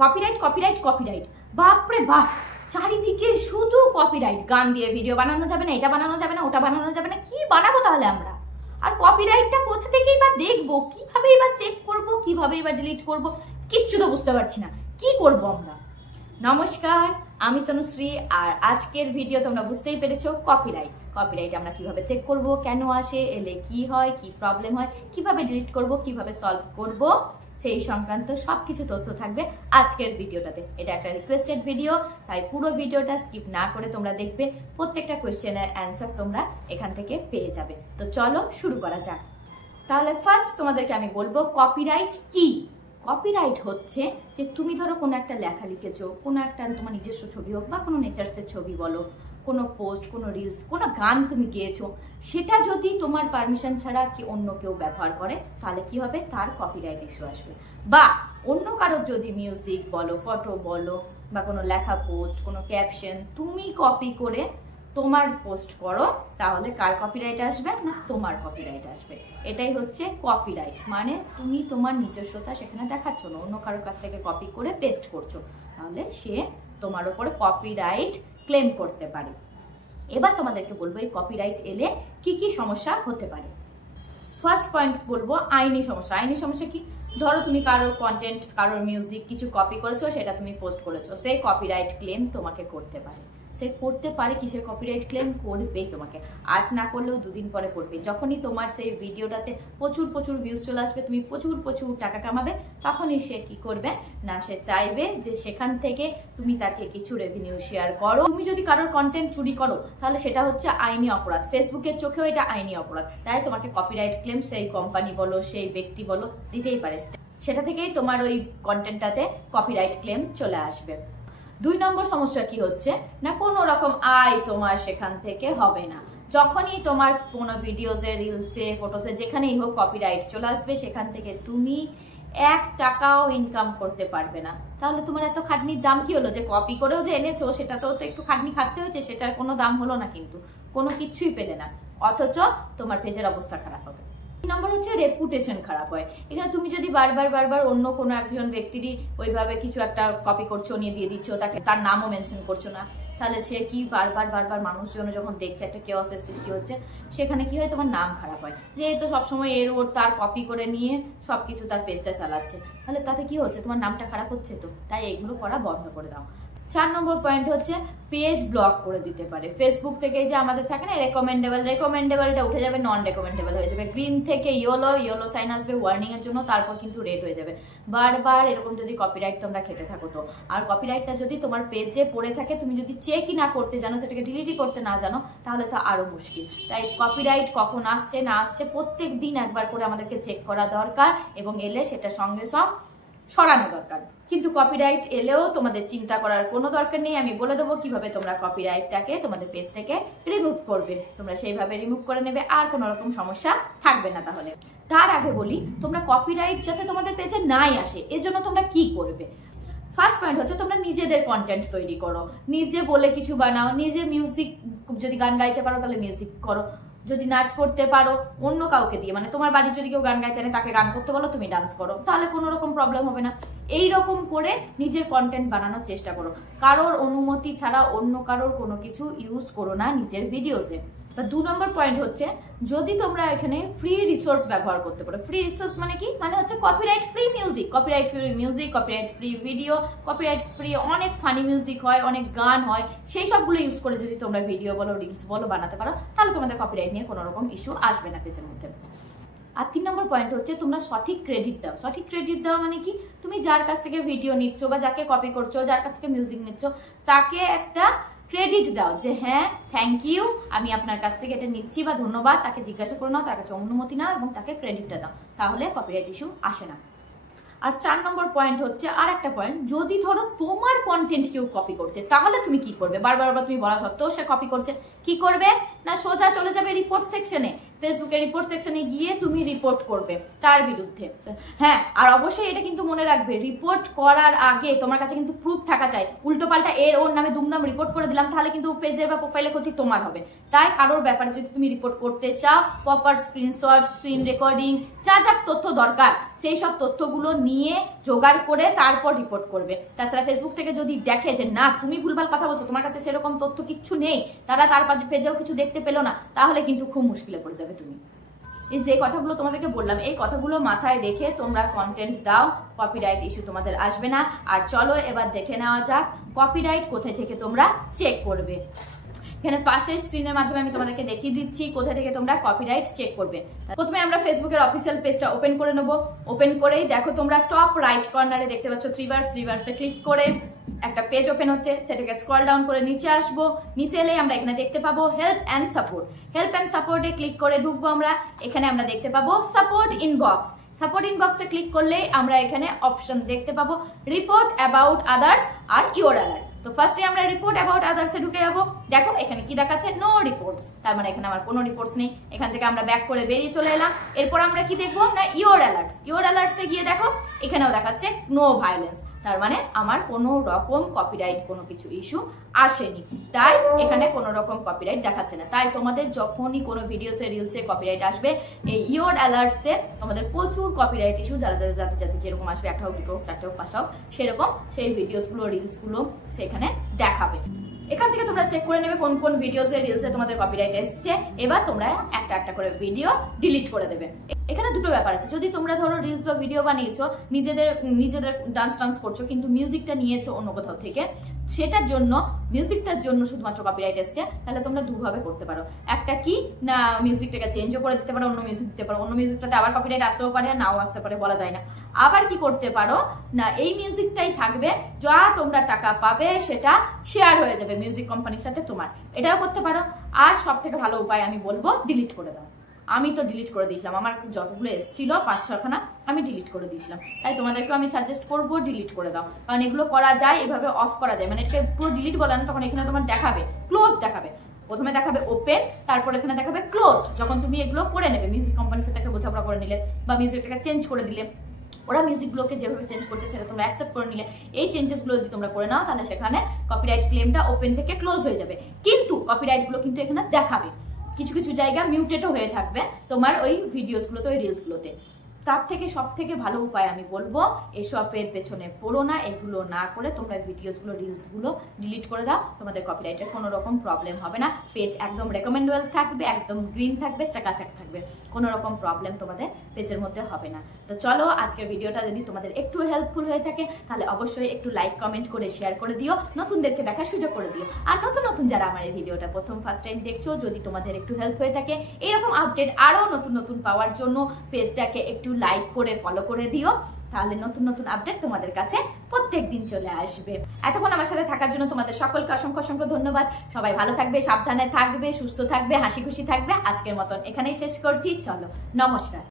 Copyright copyright copyright, বাপরে বাপ, চারিদিকে শুধু কপিরাইট। গান দিয়ে ভিডিও বানানো যাবে না, এটা বানানো যাবে না, ওটা বানানো যাবে না, কি বানাবো তাহলে আমরা? আর কপিরাইটটা কোথা থেকেই বা দেখবো, কিভাবেই বা চেক করবো, কিভাবেই বা ডিলিট করবো, কিচ্ছু তো বুঝতে পারছি না, কি করবো আমরা। নমস্কার, আমি তনুশ্রী, আর আজকের ভিডিও তোমরা বুঝতেই পেরেছো, কপিরাইট। কপিরাইট আমরা কিভাবে চেক করব, কেন আসে, এলে কি হয়, কি প্রবলেম হয়, কিভাবে ডিলিট করব, কিভাবে সলভ করব, সেই সংক্রান্ত সবকিছু তথ্য থাকবে আজকের ভিডিওটাতে। এটা একটা রিকোয়েস্টেড ভিডিও, তাই পুরো ভিডিওটা স্কিপ না করে তোমরা দেখবে। প্রত্যেকটা কোয়েশ্চেনের অ্যান্সার তোমরা এখান থেকে পেয়ে যাবে। তো চলো শুরু করা যাক। তাহলে ফার্স্ট তোমাদেরকে আমি বলবো কপিরাইট কি। কপিরাইট হচ্ছে যে তুমি ধরো কোনো একটা লেখা লিখেছো, কোনো একটা তোমার নিজস্ব ছবি হোক বা কোনো নেচার্সের ছবি বলো, কোনো পোস্ট, কোনো রিলস, কোনো গান তুমি গেয়েছো, সেটা যদি তোমার পারমিশন ছাড়া কি অন্য কেউ ব্যবহার করে, তাহলে কি হবে, তার কপিরাইট ইস্যু আসবে। বা অন্য কারোর যদি মিউজিক বলো, ফটো বলো, বা কোনো লেখা পোস্ট, কোনো ক্যাপশন তুমি কপি করে তোমার পোস্ট করো, তাহলে কার কপিরাইট আসবে না, তোমার কপিরাইট আসবে। এটাই হচ্ছে কপিরাইট, মানে তুমি তোমার নিজস্বতা সেখানে দেখাচ্ছ না, অন্য কারোর কাছ থেকে কপি করে পেস্ট করছো, তাহলে সে তোমার উপরে কপিরাইট ক্লেম করতে পারে। এবার তোমাদেরকে বলবো এই কপিরাইট এলে কি কি সমস্যা হতে পারে। ফার্স্ট পয়েন্ট বলবো আইনি সমস্যা। আইনি সমস্যা কি, ধরো তুমি কারোর কন্টেন্ট, কারোর মিউজিক কিছু কপি করেছো, সেটা তুমি পোস্ট করেছো, সেই কপিরাইট ক্লেম তোমাকে করতে পারে। সে করতে পারে কি, সে কপিরাইট ক্লেম করবেই তোমাকে, আজ না করলেও দুদিন পরে করবে। যখনই তোমার সেই ভিডিওটাতে প্রচুর প্রচুর ভিউজ চলে আসবে, তুমি প্রচুর প্রচুর টাকা কামাবে, তখনই সে কি করবে না, সে চাইবে যে সেখান থেকে তুমি তাকে কিছু রেভিনিউ শেয়ার করো। তুমি যদি কারোর কন্টেন্ট চুরি করো, তাহলে সেটা হচ্ছে আইনি অপরাধ, ফেসবুকের চোখেও এটা আইনি অপরাধ। তাই তোমাকে কপিরাইট ক্লেম সেই কোম্পানি বলো, সেই ব্যক্তি বলো, দিতেই পারে। সেটা থেকেই তোমার ওই কন্টেন্টটাতে কপিরাইট ক্লেম চলে আসবে। 2 নম্বর সমস্যা কি হচ্ছে না, কোনো রকম আয় তোমার সেখান থেকে হবে না। যখনই তোমার কোনো ভিডিওসে, রিলসে, ফটোসে, যেখানেই হোক কপিরাইট চলে আসবে, সেখান থেকে তুমি 1 টাকাও ইনকাম করতে পারবে না। তাহলে তোমার এত খাটনির দাম কি হলো? যে কপি করেও যে এনেছো, সেটাতেও তো একটু খাটনি খাটতে হয়েছে, সেটার কোনো দাম হলো না, কিন্তু কোনো কিছুই পেলে না, অথচ তোমার পেজের অবস্থা খারাপ হবে। নম্বর হচ্ছে রেপুটেশন খারাপ হয়। এখানে তুমি যদি বারবার অন্য কোনো একজন ব্যক্তিরই ওইভাবে কিছু একটা কপি করছো, নিয়ে দিয়ে দিচ্ছ, তাকে তার নামও মেনশন করছো না, তাহলে সে কি বারবার মানুষজন যখন দেখছে একটা কেওয়াসের সৃষ্টি হচ্ছে, সেখানে কি হয়, তোমার নাম খারাপ হয়। যেহেতু সবসময় এর ওর তার কপি করে নিয়ে সবকিছু তার পেজটা চালাচ্ছে, তাহলে তাতে কি হচ্ছে, তোমার নামটা খারাপ হচ্ছে। তো তাই এগুলো করা বন্ধ করে দাও। 4 নম্বর পয়েন্ট হচ্ছে পেজ ব্লক করে দিতে পারে। ফেসবুক থেকে যে আমাদের থাকে না রেকমেন্ডেবলটা উঠে যাবে, নন রেকমেন্ডেবল হয়ে যাবে। গ্রিন থেকে ইয়েলো সাইন আসবে ওয়ার্নিং এর জন্য, তারপর কিন্তু রেড হয়ে যাবে। বারবার এরকম যদি কপিরাইট তোমরা খেতে থাকো তো, আর কপিরাইটটা যদি তোমার পেজে পড়ে থাকে, তুমি যদি চেকই না করতে জানো, সেটাকে ডিলিটই করতে না জানো, তাহলে তো আরো মুশকিল। তাই কপিরাইট কখন আসছে না আসছে প্রত্যেক দিন একবার করে আমাদেরকে চেক করা দরকার, এবং এলে সেটা সঙ্গে সঙ্গে সরানো দরকার। কিন্তু কপিরাইট এলেও তোমাদের চিন্তা করার কোনো দরকার নেই, আমি বলে দেবো কিভাবে তোমরা কপিরাইটটাকে তোমাদের পেজ থেকে রিমুভ করবে। তোমরা সেইভাবে রিমুভ করে নেবে, আর কোনো রকম সমস্যা থাকবে না। তাহলে তার আগে বলি, তোমরা কপিরাইট যাতে তোমাদের পেজে নাই আসে, এর জন্য তোমরা কি করবে। ফার্স্ট পয়েন্ট হচ্ছে তোমরা নিজেদের কন্টেন্ট তৈরি করো, নিজে বলে কিছু বানাও, নিজে মিউজিক, যদি গান গাইতে পারো তাহলে মিউজিক করো, যদি নাচ করতে পারো অন্য কাউকে দিয়ে, মানে তোমার বাড়ির যদি কেউ গান গাইতে নেই, তাকে গান করতে বলো, তুমি ডান্স করো, তাহলে কোনো রকম প্রবলেম হবে না। এই রকম করে নিজের কন্টেন্ট বানানোর চেষ্টা করো, কারোর অনুমতি ছাড়া অন্য কারোর কোনো কিছু ইউজ করো না নিজের ভিডিওসে। 2 নম্বর পয়েন্ট হচ্ছে, যদি তোমরা এখানে ফ্রি রিসোর্স ব্যবহার করতে পারো। ফ্রি রিসোর্স মানে কি, মানে হচ্ছে copyright free music, copyright free video, copyright free অনেক ফানি মিউজিক হয়, অনেক গান হয়, সেই সবগুলো ইউজ করে যদি তোমরা ভিডিও বলো, রিলস বলো বানাতে পারো, তাহলে তোমাদের কপিরাইট নিয়ে কোনো রকম ইস্যু আসবে না পেজের মধ্যে। আর 3 নম্বর পয়েন্ট হচ্ছে তোমরা সঠিক ক্রেডিট দাও। সঠিক ক্রেডিট দেওয়া মানে কি, তুমি যার কাছ থেকে ভিডিও নিচ্ছ বা যাকে কপি করছো, যার কাছ থেকে মিউজিক নিচ্ছ, তাকে একটা ক্রেডিট দাও যে হ্যাঁ থ্যাংক ইউ, আমি আপনার কাছ থেকে এটা নিচ্ছি, বা ধন্যবাদ, তাকে জিজ্ঞাসা করে নাও, তার কাছে অনুমতি নাও এবং তাকে ক্রেডিটটা দাও, তাহলে কপিরাইট ইস্যু আসে না। আর 4 নম্বর পয়েন্ট হচ্ছে আর একটা পয়েন্ট, যদি ধরো তোমার কন্টেন্ট কেউ কপি করছে, তাহলে তুমি কি করবে। বারবার তুমি বলা সত্ত্বেও সে কপি করছে, কি করবে না, সোজা চলে যাবে রিপোর্ট সেকশনে, ফেসবুকের রিপোর্ট সেকশনে গিয়ে তুমি রিপোর্ট করবে তার বিরুদ্ধে। হ্যাঁ, আর অবশ্যই এটা কিন্তু মনে রাখবে, রিপোর্ট করার আগে তোমার কাছে কিন্তু প্রুফ থাকা চাই। উল্টো পাল্টা ওর নামে দুমদাম রিপোর্ট করে দিলাম, তাহলে কিন্তু পেজের বা প্রোফাইলে ক্ষতি তোমার হবে। তাই কারোর ব্যাপারে যদি তুমি রিপোর্ট করতে চাও, প্রপার স্ক্রিনশট, স্ক্রিন রেকর্ডিং, যা তথ্য দরকার সেই সব তথ্যগুলো নিয়ে জোগাড় করে তারপর রিপোর্ট করবে। তাছাড়া ফেসবুক থেকে যদি দেখে যে না তুমি ভুলভাল কথা বলছো, তোমার কাছে সেরকম তথ্য কিচ্ছু নেই, তারা তার পেজেও কিছু দেখতে পেলো না, তাহলে কিন্তু খুব মুশকিলে পড়ে যাবে তুমি। এই যে কথাগুলো তোমাদেরকে বললাম, এই কথাগুলো মাথায় রেখে তোমরা কন্টেন্ট দাও, কপিরাইট ইস্যু তোমাদের আসবে না। আর চলো এবার দেখে নেওয়া যাক কপিরাইট কোথায় থেকে তোমরা চেক করবে। এখানে পাশে স্ক্রিনের মাধ্যমে আমি তোমাদেরকে দেখিয়ে দিচ্ছি কোথা থেকে তোমরা কপিরাইট চেক করবে। প্রথমে আমরা ফেসবুকের অফিসিয়াল পেজটা ওপেন করে নেবো। ওপেন করেই দেখো তোমরা টপ রাইট কর্নারে দেখতে পাচ্ছ থ্রিবার্সে ক্লিক করে একটা পেজ ওপেন হচ্ছে, সেটাকে স্ক্রল ডাউন করে নিচে আসবো। নিচে এলেই আমরা এখানে দেখতে পাবো help and support. Help and সাপোর্টে ক্লিক করে ঢুকবো আমরা। এখানে আমরা দেখতে পাবো সাপোর্ট ইনবক্স। সাপোর্ট ইনবক্সে ক্লিক করলেই আমরা এখানে অপশন দেখতে পাবো রিপোর্ট অ্যাবাউট আদার্স আর ইওর অ্যালার্ট। তো ফার্স্টে আমরা রিপোর্ট অ্যাবাউট আদার্সে ঢুকে যাবো। দেখো এখানে কি দেখাচ্ছে, নো রিপোর্টস, তার মানে এখানে আমার কোনো রিপোর্টস নেই। এখান থেকে আমরা ব্যাক করে বেরিয়ে চলে এলাম। এরপর আমরা কি দেখবো না ইওর অ্যালার্টস। ইওর অ্যালার্টসে গিয়ে দেখো এখানেও দেখাচ্ছে নো ভায়োলেন্স, তার মানে আমার কোনো রকম কপিরাইট কোনো কিছু ইস্যু আসেনি, তাই এখানে কোনো রকম কপিরাইট দেখাচ্ছে না। তাই তোমাদের যখনই কোনো ভিডিওসে রিলসে কপিরাইট আসবে, এই ইওর অ্যালার্টসে তোমাদের প্রচুর কপিরাইট ইস্যু যাদের যেরকম আসবে, একটা হোক, দুটো হোক, চারটে হোক, পাঁচটা হোক, সেরকম সেই ভিডিওসগুলো রিলসগুলো সেখানে দেখাবে। এখান থেকে তোমরা চেক করে নেবে কোন কোন ভিডিওসে রিলসে তোমাদের কপিরাইট এসছে। এবার তোমরা একটা একটা করে ভিডিও ডিলিট করে দেবে। এখানে দুটো ব্যাপার আছে, যদি তোমরা ধরো রিলস বা ভিডিও বানিয়েছো, নিজেদের ডান্স করছো, কিন্তু মিউজিকটা নিয়েছো অন্য কোথাও থেকে, সেটার জন্য মিউজিকটার জন্য শুধুমাত্র কপিরাইট এসছে, তাহলে তোমরা দুভাবে করতে পারো। একটা কি না মিউজিকটাকে চেঞ্জও করে দিতে পারো, অন্য মিউজিক দিতে পারো, অন্য মিউজিকটাতে আবার কপিরাইট আসতেও পারে, নাও আসতে পারে, বলা যায় না। আবার কি করতে পারো না এই মিউজিকটাই থাকবে, যা তোমরা টাকা পাবে সেটা শেয়ার হয়ে যাবে মিউজিক কোম্পানির সাথে তোমার, এটাও করতে পারো। আর সব থেকে ভালো উপায় আমি বলবো ডিলিট করে দাও। আমি তো ডিলিট করে দিয়েছিলাম, আমার যতগুলো এসেছিল 5-6খানা আমি ডিলিট করে দিয়েছিলাম। তাই তোমাদেরকেও আমি সাজেস্ট করবো ডিলিট করে দাও, কারণ এগুলো করা যায়, এভাবে অফ করা যায়। মানে এটাকে পুরো ডিলিট বলে না, তখন এখানে তোমার দেখাবে ক্লোজ দেখাবে, প্রথমে দেখাবে ওপেন, তারপর এখানে দেখাবে ক্লোজড। যখন তুমি এগুলো করে নেবে, মিউজিক কোম্পানির সাথে একটা বোঝাপড়া করে নিলে বা মিউজিকটাকে চেঞ্জ করে দিলে, ওরা মিউজিকগুলোকে যেভাবে চেঞ্জ করছে সেটা তোমরা অ্যাকসেপ্ট করে নিলে, এই চেঞ্জেসগুলো যদি তোমরা করে নাও, তাহলে সেখানে কপিরাইট ক্লেমটা ওপেন থেকে ক্লোজ হয়ে যাবে। কিন্তু কপিরাইটগুলো কিন্তু এখানে দেখাবে, কিছু কিছু জায়গা মিউটেটও হয়ে থাকবে তোমার ওই ভিডিওসগুলোতে, ওই রিলসগুলোতে। তার থেকে সব থেকে ভালো উপায় আমি বলবো এসবের পেছনে পড়ো না, এগুলো না করে তোমরা ভিডিওসগুলো রিলসগুলো ডিলিট করে দাও, তোমাদের কপিরাইটের কোনো রকম প্রবলেম হবে না। পেজ একদম রেকমেন্ডেবল থাকবে, একদম গ্রিন থাকবে, চাকাচাক থাকবে, কোনো রকম প্রবলেম তোমাদের পেজের মধ্যে হবে না। তো চলো আজকের ভিডিওটা যদি তোমাদের একটু হেল্পফুল হয়ে থাকে, তাহলে অবশ্যই একটু লাইক কমেন্ট করে শেয়ার করে দিও, নতুনদেরকে দেখার সুযোগ করে দিও। আর নতুন যারা আমার এই ভিডিওটা ফার্স্ট টাইম দেখছো, যদি তোমাদের একটু হেল্প হয়ে থাকে, এরকম আপডেট আরো নতুন পাওয়ার জন্য পেজটাকে একটু লাইক করে ফলো করে দিও, তাহলে নতুন আপডেট তোমাদের কাছে প্রত্যেকদিন চলে আসবে। এতক্ষণ আমার সাথে থাকার জন্য তোমাদের সকলকে অসংখ্য ধন্যবাদ। সবাই ভালো থাকবে, সাবধানে থাকবে, সুস্থ থাকবে, হাসি খুশি থাকবে। আজকের মতন এখানেই শেষ করছি, চলো নমস্কার।